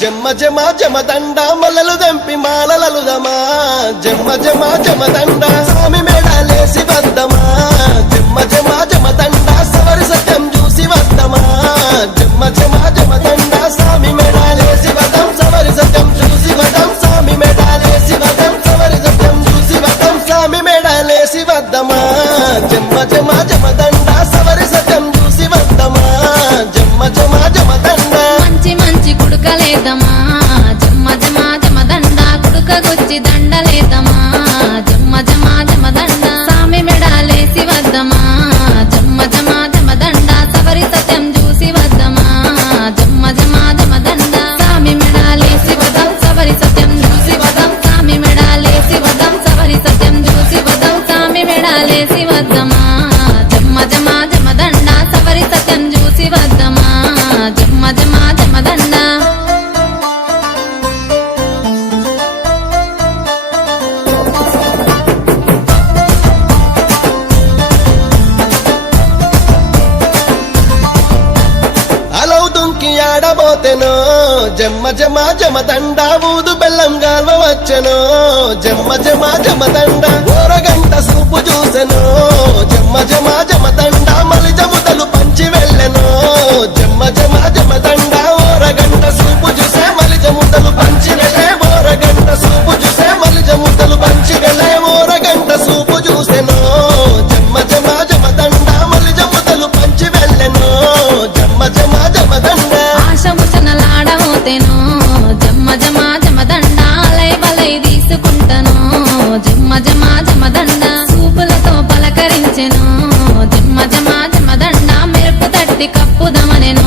జమ్మ జమ జమదండ మల్లలు దంపి మాలలలుదమా జమ్మ జమ జమదండ స్వామి మేడాలేసి వద్దమా జమ్మ జమ జమదండ సవరి సత్యం చూసి వద్దమా జమ్మ జమ జమదండ స్వామి మేడాలేసి వదం సవరి సత్యం చూసి వదం స్వామి మేడాలేసి వదం సవరి సత్యం చూసి వదం స్వామి మేడాలేసి వద్దమా జమ్మ జమ జమదండ సవరి సత్యం చూసి వద్దమా జమ్మ జమ జమదండ మంచి మంచి కుడుకలేదమా జమ్మ జమ జమదండ కుడుకగొచ్చి దండలేదమా జమ్మ జమ జమదండ సామి మెడాలేసి వద్దమా జమ్మ జమ జమదండ సవరి సత్యం చూసి వద్దమా జమ్మ జమ జమదండ సామి మెడాలేసి వదం సవరి సత్యం చూసి వదం సామి మెడాలేసి వదం సవరి సత్యం చూసి వదం సామి మెడాలేసి వద్దమా జమ్మ జమ జమదండ సవరి సత్యం చూసి వద్దమా జమ్మ జమ జమదండ అలవు దుంకి ఆడబోతెనో జమ్మ జమ జమదండ ఊదు బెల్లం గాల్వ వచ్చెనో జమ్మ జమ జమదండ ఓరగంట సూపు చూసెనో జమ్మ జమ జమదండ మలిజముదలు పంచి వెళ్ళెనో జమ్మ జమ జమదండ ఓరగంట సూపు చూసే మలిజముదలు పంచి వెళ్ళే ఓరగంట సూపు చూసే మలిజముదలు పంచి వెళ్ళే ఓరగంట సూపు చూసెనో జమ్మ జమ జమదండ మలిజముదలు పంచి వెళ్ళెనో జమ్మ జమ జమదండ ఆశముచనలాడబోతేనో జమ్మ జమ జమదండ అలై బలై తీసుకుంటను జమ్మ జమ జమదండ సూపులతో పలకరించెను జమ్మ జమ జమదండ మెరుపు తట్టి కప్పుదమనెను